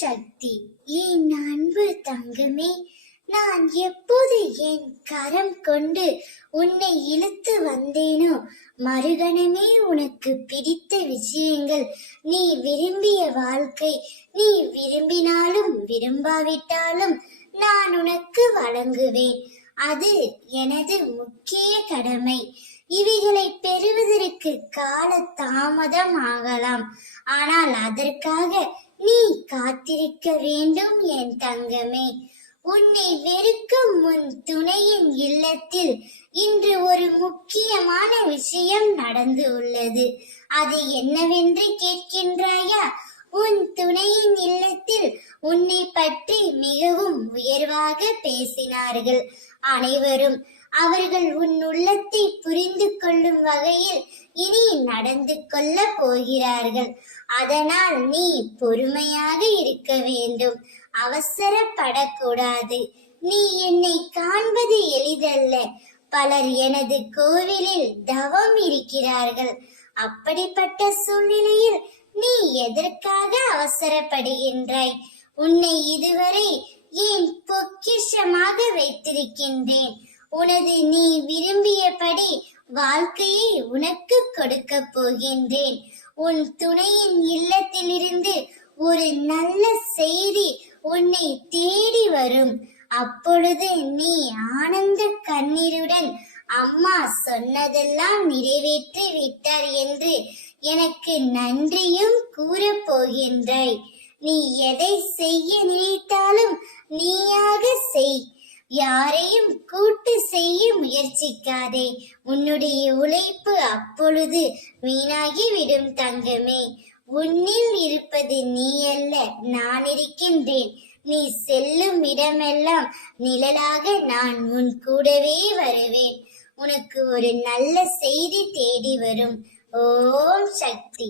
சக்தி. என் அன்பு தங்கமே, நான் எப்போது என் கரம் கொண்டு உன்னை இழுத்து வந்தேனோ, மறுகணமே உனக்கு பிடித்த விஷயங்கள், நீ விரும்பிய வாழ்க்கை, நீ விரும்பினாலும் விரும்பாவிட்டாலும் நான் உனக்கு வழங்குவேன். அது எனது முக்கிய கடமை. இவைகளை பெறுவதற்கு கால தாமதம் ஆகலாம், ஆனால் அதற்காக நீ காத்திருக்க வேண்டும் என் தங்கமே. உன்னை வெறுக்கும் உன் துணையின் இல்லத்தில் இன்று ஒரு முக்கியமான விஷயம் நடந்து உள்ளது. அது என்னவென்று கேட்கின்றாயா? உன் துணையின் இல்லத்தில் உன்னை பற்றி மிகவும் உயர்வாக பேசினார்கள் அனைவரும். அவர்கள் உன் உள்ளத்தை புரிந்து கொள்ளும் வகையில் இனி நடந்து கொள்ள போகிறார்கள். அதனால் நீ பொறுமையாக இருக்க வேண்டும், அவசரப்படக்கூடாது. நீ என்னை காண்பது எளிதல்ல. பலர் எனது கோவிலில் தவம் இருக்கிறார்கள். அப்படிப்பட்ட சூழ்நிலையில் நீ எதற்காக அவசரப்படுகின்றாய்? உன்னை இதுவரை ஏன் பொக்கிஷமாக வைத்திருக்கின்றேன். நீ விரும்பியபடி வாழ்க்கையை உனக்கு கொடுக்க போகின்றேன். உன் துணையின் இல்லத்திலிருந்து ஒரு நல்ல செய்தி உன்னை தேடி வரும். அப்பொழுது நீ ஆனந்த கண்ணீருடன் அம்மா சொன்னதெல்லாம் நிறைவேற்றி விட்டார் என்று எனக்கு நன்றியும் கூறப் போகின்றாய். நீ எதை செய்ய நினைத்தாலும் நீயாக செய். யாரையும் கூட்டு செய்ய முயற்சிக்காதே. உன்னுடைய உழைப்பு அப்பொழுது வீணாகி விடும் தங்கமே. உன்னில் இருப்பது நீ அல்ல, நான் இருக்கின்றேன். நீ செல்லும் இடமெல்லாம் நிழலாக நான் உன் கூடவே வருவேன். உனக்கு ஒரு நல்ல செய்தி தேடி வரும். ஓம் சக்தி.